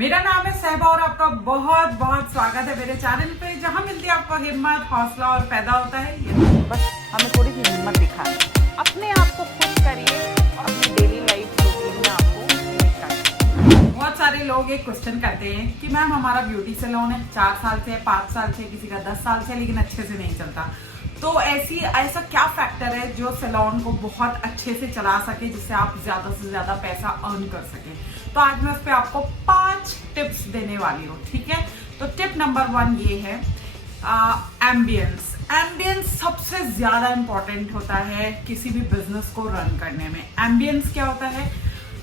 मेरा नाम है सहबा और आपका बहुत बहुत स्वागत है मेरे चैनल पे, जहाँ मिलती है आपको हिम्मत, हौसला और पैदा होता है ये। बस हमें थोड़ी सी हिम्मत दिखाएं, अपने आप को खुश करिए और अपनी डेली लाइफ रूटीन में आपको निकालिए। बहुत सारे लोग एक क्वेश्चन करते हैं कि मैम हमारा ब्यूटी सैलून है 4 साल से, 5 साल से, किसी का 10 साल से, लेकिन अच्छे से नहीं चलता। तो ऐसा क्या फैक्टर है जो सैलून को बहुत अच्छे से चला सके, जिससे आप ज्यादा से ज्यादा पैसा अर्न कर सके। तो आज मैं उस पर आपको 5 टिप्स देने वाली हूँ, ठीक है। तो टिप नंबर 1 ये है एम्बियंस। एम्बियंस सबसे ज्यादा इंपॉर्टेंट होता है किसी भी बिजनेस को रन करने में। एम्बियंस क्या होता है?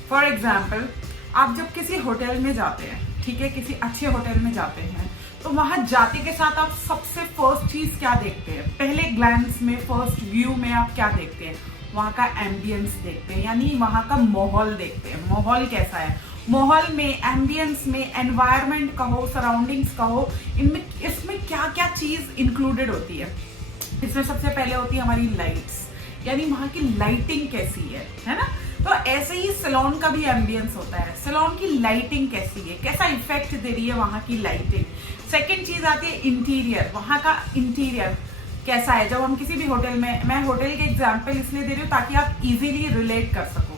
फॉर एग्जाम्पल, आप जब किसी होटल में जाते हैं, ठीक है, किसी अच्छे होटल में जाते हैं, तो वहां जाते के साथ आप सबसे फर्स्ट चीज क्या देखते हैं? पहले ग्लैंस में, फर्स्ट व्यू में आप क्या देखते हैं? वहां का एम्बियंस देखते हैं, यानी वहां का माहौल देखते हैं। माहौल कैसा है? माहौल में, एम्बियंस में, एनवायरनमेंट कहो, सराउंडिंग्स कहो, इसमें क्या क्या चीज इंक्लूडेड होती है? इसमें सबसे पहले होती है हमारी लाइट्स, यानी वहां की लाइटिंग कैसी है ना। तो ऐसे ही सैलून का भी एम्बियंस होता है। सैलून की लाइटिंग कैसी है, कैसा इफेक्ट दे रही है वहां की लाइटिंग। सेकेंड चीज आती है इंटीरियर, वहां का इंटीरियर कैसा है। जब हम किसी भी होटल में, मैं होटल के एग्जाम्पल इसलिए दे रही हूँ ताकि आप इजीली रिलेट कर सको।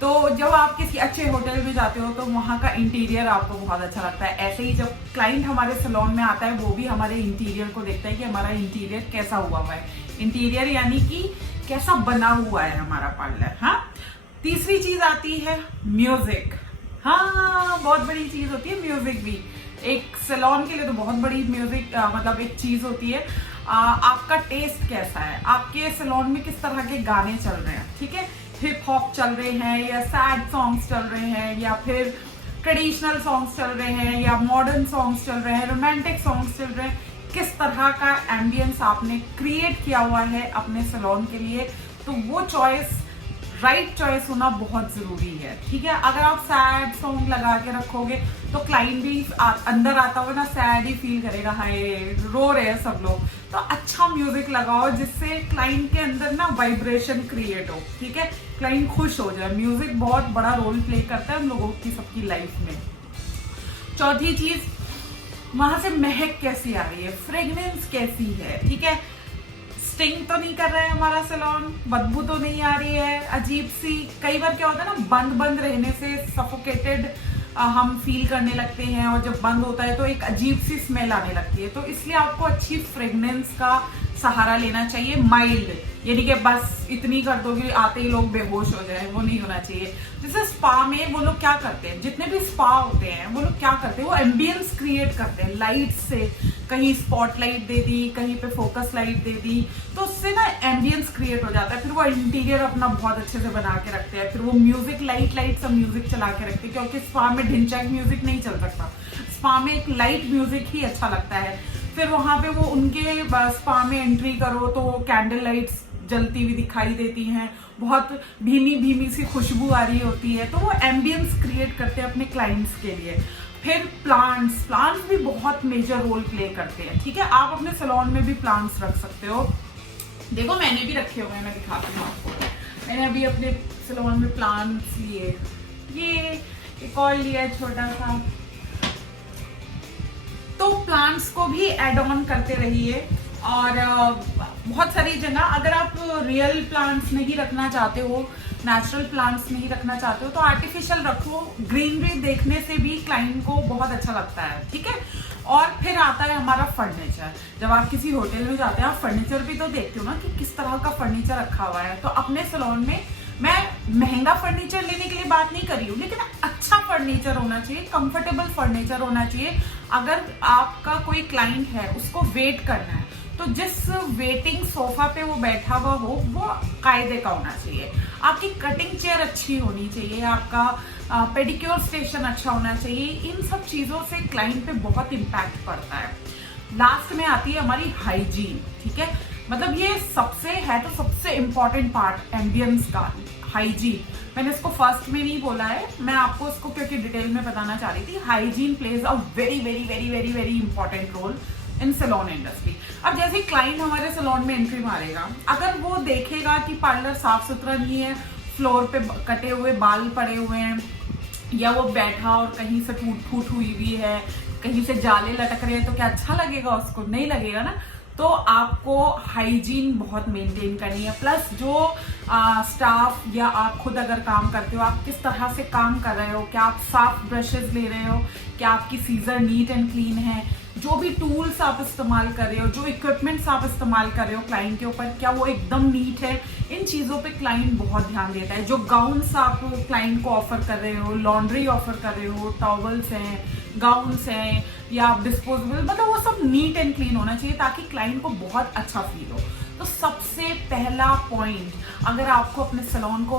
तो जब आप किसी अच्छे होटल में जाते हो तो वहां का इंटीरियर आपको बहुत अच्छा लगता है। ऐसे ही जब क्लाइंट हमारे सैलून में आता है, वो भी हमारे इंटीरियर को देखता है कि हमारा इंटीरियर कैसा हुआ है। इंटीरियर यानी कि कैसा बना हुआ है हमारा पार्लर। हाँ, तीसरी चीज आती है म्यूजिक। हाँ, बहुत बड़ी चीज होती है म्यूजिक भी। एक सैलून के लिए तो बहुत बड़ी म्यूजिक मतलब एक चीज होती है। आपका टेस्ट कैसा है, आपके सैलून में किस तरह के गाने चल रहे हैं, ठीक है। हिप हॉप चल रहे हैं, या सैड सॉन्ग्स चल रहे हैं, या फिर ट्रेडिशनल सॉन्ग्स चल रहे हैं, या मॉडर्न सॉन्ग्स चल रहे हैं, रोमांटिक सॉन्ग्स चल रहे हैं। किस तरह का एम्बियंस आपने क्रिएट किया हुआ है अपने सैलून के लिए, तो वो चॉइस, राइट चॉइस होना बहुत जरूरी है, ठीक है। अगर आप सैड सॉन्ग लगा के रखोगे तो क्लाइंट भी अंदर आता हुआ ना सैड ही फील करेगा, हाय रो रहे हैं सब लोग। तो अच्छा म्यूजिक लगाओ जिससे क्लाइंट के अंदर ना वाइब्रेशन क्रिएट हो, ठीक है, क्लाइंट खुश हो जाए। म्यूजिक बहुत बड़ा रोल प्ले करता है हम लोगों की सबकी लाइफ में। चौथी चीज, वहां से महक कैसी आ रही है, फ्रेग्रेंस कैसी है, ठीक है। स्टिंग तो नहीं कर रहा है हमारा सैलून, बदबू तो नहीं आ रही है अजीब सी। कई बार क्या होता है ना, बंद बंद रहने से सफोकेटेड हम फील करने लगते हैं, और जब बंद होता है तो एक अजीब सी स्मेल आने लगती है। तो इसलिए आपको अच्छी फ्रेग्रेंस का सहारा लेना चाहिए। माइल्ड, यानी कि बस इतनी कर दो कि आते ही लोग बेहोश हो जाए, वो नहीं होना चाहिए। जैसे स्पा में वो लोग क्या करते हैं, जितने भी स्पा होते हैं वो लोग क्या करते हैं, वो एम्बियंस क्रिएट करते हैं लाइट से। कहीं स्पॉटलाइट दे दी, कहीं पे फोकस लाइट दे दी, तो उससे ना एम्बियंस क्रिएट हो जाता है। फिर वो इंटीरियर अपना बहुत अच्छे से बना के रखते हैं। फिर वो म्यूजिक लाइट सा म्यूजिक चला के रखते हैं, क्योंकि स्पा में ढिंचैक म्यूजिक नहीं चल सकता। स्पा में एक लाइट म्यूजिक ही अच्छा लगता है। फिर वहां पे वो उनके स्पा में एंट्री करो तो कैंडल लाइट्स जलती हुई दिखाई देती हैं, बहुत भीमी भीमी सी खुशबू आ रही होती है। तो वो एम्बियंस क्रिएट करते हैं अपने क्लाइंट्स के लिए। फिर प्लांट्स भी बहुत मेजर रोल प्ले करते हैं, ठीक है। आप अपने सैलून में भी प्लांट्स रख सकते हो। देखो मैंने भी रखे हुए हैं, मैं दिखाती हूँ आपको। मैंने अभी अपने सैलून में प्लांट्स लिए, ये एक और लिया है छोटा सा। तो प्लांट्स को भी एड ऑन करते रहिए। और बहुत सारी जगह अगर आप रियल प्लांट्स नहीं रखना चाहते हो, नेचुरल प्लांट्स नहीं रखना चाहते हो, तो आर्टिफिशियल रखो। ग्रीनरी देखने से भी क्लाइंट को बहुत अच्छा लगता है, ठीक है। और फिर आता है हमारा फर्नीचर। जब आप किसी होटल में जाते हैं, आप फर्नीचर भी तो देखते हो ना कि किस तरह का फर्नीचर रखा हुआ है। तो अपने सैलून में मैं महंगा फर्नीचर लेने के लिए बात नहीं कर रही हूँ, लेकिन अच्छा फर्नीचर होना चाहिए, कंफर्टेबल फर्नीचर होना चाहिए। अगर आपका कोई क्लाइंट है, उसको वेट करना है, तो जिस वेटिंग सोफा पे वो बैठा हुआ हो वो कायदे का होना चाहिए। आपकी कटिंग चेयर अच्छी होनी चाहिए, आपका पेडिक्योर स्टेशन अच्छा होना चाहिए। इन सब चीजों से क्लाइंट पे बहुत इम्पैक्ट पड़ता है। लास्ट में आती है हमारी हाइजीन, ठीक है। मतलब ये सबसे इम्पोर्टेंट पार्ट एम्बियंस का, हाइजीन। मैंने इसको फर्स्ट में नहीं बोला है, मैं आपको इसको क्योंकि डिटेल में बताना चाह रही थी। Hygiene plays a very very very very very important role in salon industry. अब जैसे क्लाइंट हमारे सैलून में एंट्री मारेगा, अगर वो देखेगा कि पार्लर साफ सुथरा नहीं है, फ्लोर पे कटे हुए बाल पड़े हुए हैं, या वो बैठा और कहीं से टूट फूट हुई हुई है, कहीं से जाले लटक रहे हैं, तो क्या अच्छा लगेगा उसको? नहीं लगेगा ना। तो आपको हाइजीन बहुत मेंटेन करनी है। प्लस जो स्टाफ या आप खुद अगर काम करते हो, आप किस तरह से काम कर रहे हो, क्या आप साफ ब्रशेस ले रहे हो, क्या आपकी सीजर नीट एंड क्लीन है, जो भी टूल्स आप इस्तेमाल कर रहे हो, जो इक्विपमेंट्स आप इस्तेमाल कर रहे हो क्लाइंट के ऊपर, क्या वो एकदम नीट है। इन चीज़ों पे क्लाइंट बहुत ध्यान देता है। जो गाउन्स आप क्लाइंट को ऑफर कर रहे हो, लॉन्ड्री ऑफर कर रहे हो, टॉवल्स हैं, गाउन्स हैं या डिस्पोजेबल, मतलब वो सब नीट एंड क्लीन होना चाहिए ताकि क्लाइंट को बहुत अच्छा फील हो। तो सबसे पहला पॉइंट, अगर आपको अपने सैलून को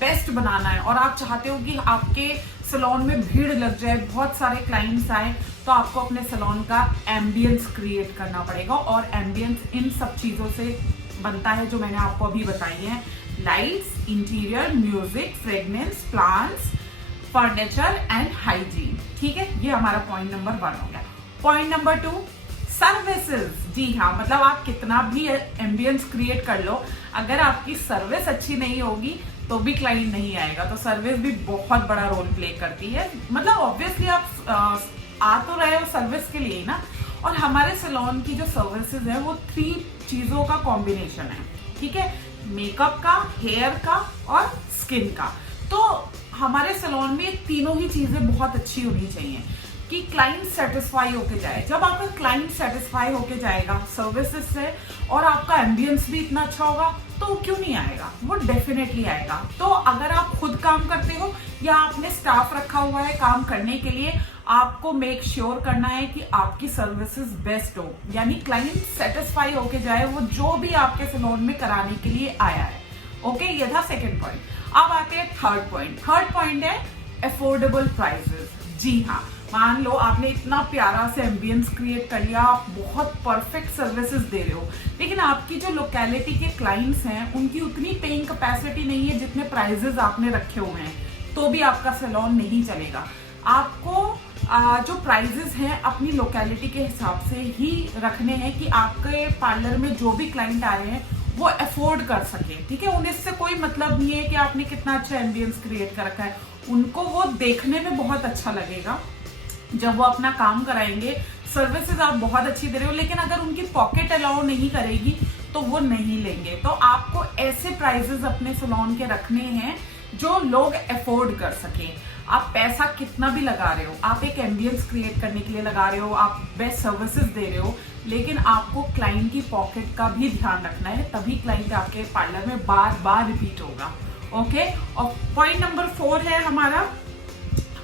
बेस्ट बनाना है और आप चाहते हो कि आपके सैलून में भीड़ लग जाए, बहुत सारे क्लाइंट्स आए, तो आपको अपने सैलून का एम्बियंस क्रिएट करना पड़ेगा। और एम्बियंस इन सब चीज़ों से बनता है जो मैंने आपको अभी बताई है। Lights, interior, music, fragrance, plants, furniture and hygiene. ठीक है, ये हमारा पॉइंट नंबर 1 हो गया। Point number 2, services. जी हाँ, मतलब आप कितना भी एम्बियंस क्रिएट कर लो, अगर आपकी सर्विस अच्छी नहीं होगी तो भी क्लाइंट नहीं आएगा। तो सर्विस भी बहुत बड़ा रोल प्ले करती है। मतलब ऑब्वियसली आप आ तो रहे हो सर्विस के लिए ना। और हमारे सैलून की जो सर्विसेज है वो 3 चीजों का कॉम्बिनेशन है। ठीक है, मेकअप का, हेयर का और स्किन का। तो हमारे सैलून में ये तीनों ही चीजें बहुत अच्छी होनी चाहिए कि क्लाइंट सेटिस्फाई होके जाए। जब आपका क्लाइंट सेटिस्फाई होके जाएगा सर्विसेज से और आपका एम्बियंस भी इतना अच्छा होगा, तो क्यों नहीं आएगा? वो डेफिनेटली आएगा। तो अगर आप खुद काम करते हो या आपने स्टाफ रखा हुआ है काम करने के लिए, आपको मेक श्योर करना है कि आपकी सर्विसेज बेस्ट हो, यानी क्लाइंट सेटिस्फाई होके जाए वो जो भी आपके सैलून में कराने के लिए आया है। ओके, ये था सेकंड पॉइंट। अब आते हैं थर्ड पॉइंट। थर्ड पॉइंट है अफोर्डेबल प्राइसेस। जी हाँ, मान लो आपने इतना प्यारा से एम्बियंस क्रिएट कर लिया, आप बहुत परफेक्ट सर्विसेज दे रहे हो, लेकिन आपकी जो लोकेलिटी के क्लाइंट्स हैं उनकी उतनी पेइंग कैपेसिटी नहीं है जितने प्राइजेस आपने रखे हुए हैं, तो भी आपका सैलून नहीं चलेगा। आपको जो प्राइजेस हैं अपनी लोकेलिटी के हिसाब से ही रखने हैं कि आपके पार्लर में जो भी क्लाइंट आए हैं वो अफोर्ड कर सके। ठीक है, उन्हें इससे कोई मतलब नहीं है कि आपने कितना अच्छा एम्बियंस क्रिएट कर रखा है। उनको वो देखने में बहुत अच्छा लगेगा जब वो अपना काम कराएंगे। सर्विसेज आप बहुत अच्छी दे रहे हो, लेकिन अगर उनकी पॉकेट अलाउ नहीं करेगी तो वो नहीं लेंगे। तो आपको ऐसे प्राइजेस अपने सैलून के रखने हैं जो लोग अफोर्ड कर सके। आप पैसा कितना भी लगा रहे हो, आप एक एम्बियंस क्रिएट करने के लिए लगा रहे हो, आप बेस्ट सर्विसेज दे रहे हो, लेकिन आपको क्लाइंट की पॉकेट का भी ध्यान रखना है, तभी क्लाइंट आपके पार्लर में बार बार रिपीट होगा। ओके, और पॉइंट नंबर 4 है हमारा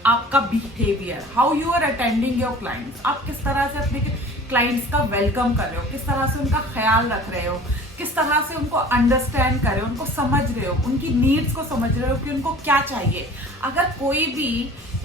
आपका behaviour, how you are attending your clients. आप किस तरह से अपने क्लाइंट्स का वेलकम कर रहे हो, किस तरह से उनका ख्याल रख रहे हो, किस तरह से उनको अंडरस्टैंड कर रहे हो, उनको समझ रहे हो, उनकी नीड्स को समझ रहे हो कि उनको क्या चाहिए। अगर कोई भी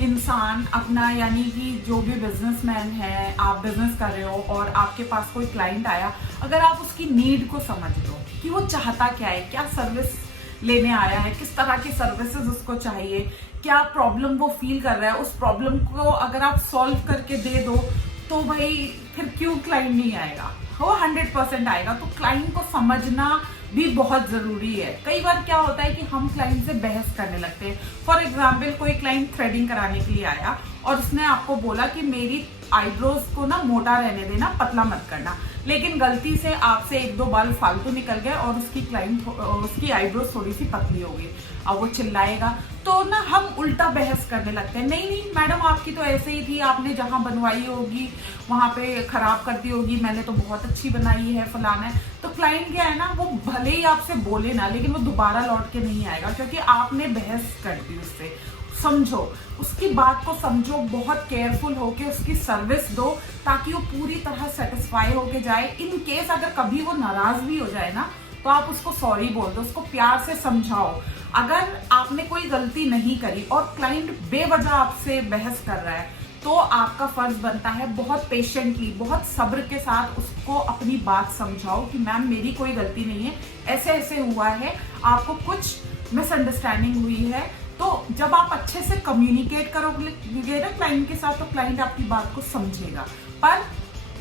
इंसान अपना, यानी कि जो भी बिजनेसमैन है, आप बिजनेस कर रहे हो और आपके पास कोई क्लाइंट आया, अगर आप उसकी नीड को समझ लो कि वो चाहता क्या है, क्या सर्विस लेने आया है, किस तरह की सर्विसेज उसको चाहिए, क्या प्रॉब्लम वो फील कर रहा है, उस प्रॉब्लम को अगर आप सॉल्व करके दे दो तो भाई फिर क्यों क्लाइंट नहीं आएगा? वो 100% आएगा। तो क्लाइंट को समझना भी बहुत जरूरी है। कई बार क्या होता है कि हम क्लाइंट से बहस करने लगते हैं। फॉर एग्जाम्पल, कोई क्लाइंट थ्रेडिंग कराने के लिए आया और उसने आपको बोला कि मेरी आईब्रोज को ना मोटा रहने देना, पतला मत करना, लेकिन गलती से आपसे 1-2 बाल फालतू निकल गए और उसकी आईब्रोज थोड़ी सी पतली हो गई। अब वो चिल्लाएगा तो ना हम उल्टा बहस करने लगते हैं, नहीं नहीं मैडम आपकी तो ऐसे ही थी, आपने जहां बनवाई होगी वहां पे खराब कर दी होगी, मैंने तो बहुत अच्छी बनाई है, फलाना है। तो क्लाइंट क्या है ना, वो भले ही आपसे बोले ना, लेकिन वो दोबारा लौट के नहीं आएगा क्योंकि आपने बहस कर दी उससे। समझो, उसकी बात को समझो, बहुत केयरफुल होके उसकी सर्विस दो ताकि वो पूरी तरह सेटिस्फाई होके जाए। इन केस अगर कभी वो नाराज भी हो जाए ना, तो आप उसको सॉरी बोल दो, उसको प्यार से समझाओ। अगर आपने कोई गलती नहीं करी और क्लाइंट बेवजह आपसे बहस कर रहा है, तो आपका फर्ज बनता है बहुत पेशेंटली, बहुत सब्र के साथ उसको अपनी बात समझाओ कि मैम मेरी कोई गलती नहीं है, ऐसे ऐसे हुआ है, आपको कुछ मिसअंडरस्टैंडिंग हुई है। तो जब आप अच्छे से कम्युनिकेट करोगे ना क्लाइंट के साथ, तो क्लाइंट आपकी बात को समझेगा। पर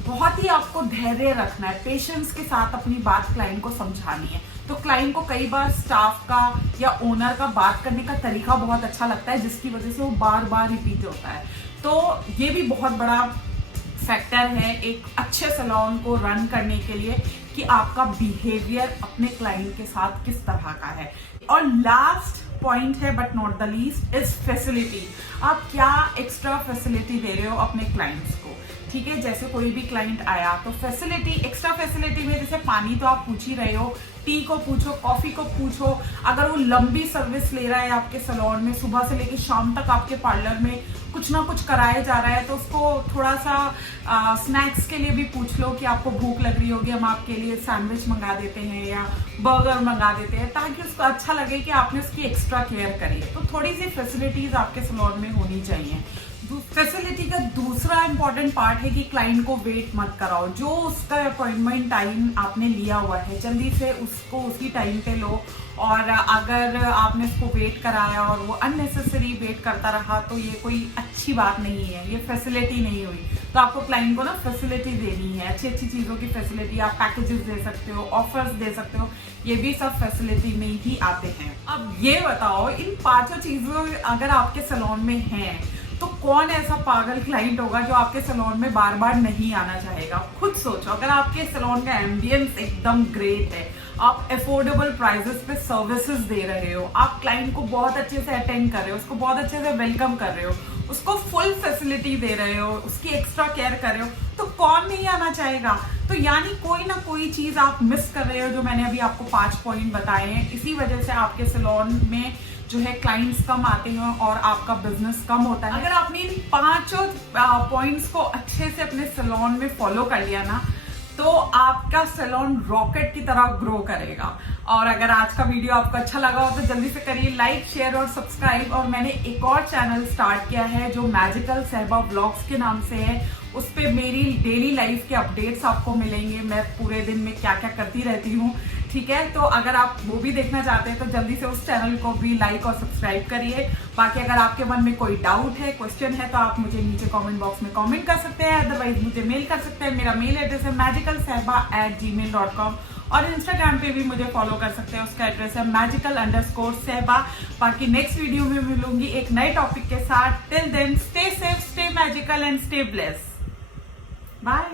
बहुत ही आपको धैर्य रखना है, पेशेंस के साथ अपनी बात क्लाइंट को समझानी है। तो क्लाइंट को कई बार स्टाफ का या ओनर का बात करने का तरीका बहुत अच्छा लगता है, जिसकी वजह से वो बार बार रिपीट होता है। तो ये भी बहुत बड़ा फैक्टर है एक अच्छे सैलून को रन करने के लिए कि आपका बिहेवियर अपने क्लाइंट के साथ किस तरह का है। और लास्ट पॉइंट है but not the least is facility. आप क्या एक्स्ट्रा फैसिलिटी दे रहे हो अपने क्लाइंट्स को, ठीक है। जैसे कोई भी क्लाइंट आया तो फैसिलिटी, एक्स्ट्रा फैसिलिटी में जैसे पानी तो आप पूछ ही रहे हो, टी को पूछो, कॉफी को पूछो। अगर वो लंबी सर्विस ले रहा है आपके सैलून में, सुबह से लेकर शाम तक आपके पार्लर में कुछ ना कुछ कराया जा रहा है, तो उसको थोड़ा सा स्नैक्स के लिए भी पूछ लो कि आपको भूख लग रही होगी, हम आपके लिए सैंडविच मंगा देते हैं या बर्गर मंगा देते हैं, ताकि उसको अच्छा लगे कि आपने उसकी एक्स्ट्रा केयर करी है। तो थोड़ी सी फैसिलिटीज आपके सैलून में होनी चाहिए। फैसिलिटी का दूसरा इंपॉर्टेंट पार्ट है कि क्लाइंट को वेट मत कराओ। जो उसका अपॉइंटमेंट टाइम आपने लिया हुआ है, जल्दी से उसको उसी टाइम पे लो। और अगर आपने उसको वेट कराया और वो अननेसेसरी वेट करता रहा तो ये कोई अच्छी बात नहीं है, ये फैसिलिटी नहीं हुई। तो आपको क्लाइंट को ना फैसिलिटी देनी है, अच्छी अच्छी चीज़ों की फैसिलिटी। आप पैकेजेस दे सकते हो, ऑफर्स दे सकते हो, ये भी सब फैसिलिटी में ही आते हैं। अब ये बताओ, इन 5 चीज़ों अगर आपके सैलून में हैं तो कौन ऐसा पागल क्लाइंट होगा जो आपके सैलून में बार बार नहीं आना चाहेगा। खुद सोचो, अगर आपके सैलून का एम्बियंस एकदम ग्रेट है, आप अफोर्डेबल प्राइसेस पे सर्विसेज दे रहे हो, आप क्लाइंट को बहुत अच्छे से अटेंड कर रहे हो, उसको बहुत अच्छे से वेलकम कर रहे हो, उसको फुल फैसिलिटी दे रहे हो, उसकी एक्स्ट्रा केयर कर रहे हो, तो कौन नहीं आना चाहेगा। तो यानी कोई ना कोई चीज आप मिस कर रहे हो, जो मैंने अभी आपको 5 पॉइंट बताए हैं। इसी वजह से आपके सैलून में जो है क्लाइंट्स कम आते हैं और आपका बिजनेस कम होता है। अगर आपने इन 5 पॉइंट्स को अच्छे से अपने सैलून में फॉलो कर लिया ना, तो आपका सैलून रॉकेट की तरह ग्रो करेगा। और अगर आज का वीडियो आपको अच्छा लगा हो तो जल्दी से करिए लाइक, शेयर और सब्सक्राइब। और मैंने एक और चैनल स्टार्ट किया है जो मैजिकल सहबा व्लॉग्स के नाम से है। उस पे मेरी डेली लाइफ के अपडेट्स आपको मिलेंगे, मैं पूरे दिन में क्या क्या करती रहती हूँ, ठीक है। तो अगर आप वो भी देखना चाहते हैं तो जल्दी से उस चैनल को भी लाइक और सब्सक्राइब करिए। बाकी अगर आपके मन में कोई डाउट है, क्वेश्चन है, तो आप मुझे नीचे कमेंट बॉक्स में कमेंट कर सकते हैं, अदरवाइज मुझे मेल कर सकते हैं। मेरा मेल एड्रेस है magicalsehba@gmail.com और इंस्टाग्राम पे भी मुझे फॉलो कर सकते हैं, उसका एड्रेस है magical_sehba। बाकी नेक्स्ट वीडियो में मिलूंगी एक नए टॉपिक के साथ। Till then stay safe, stay magical and stay blessed. Bye.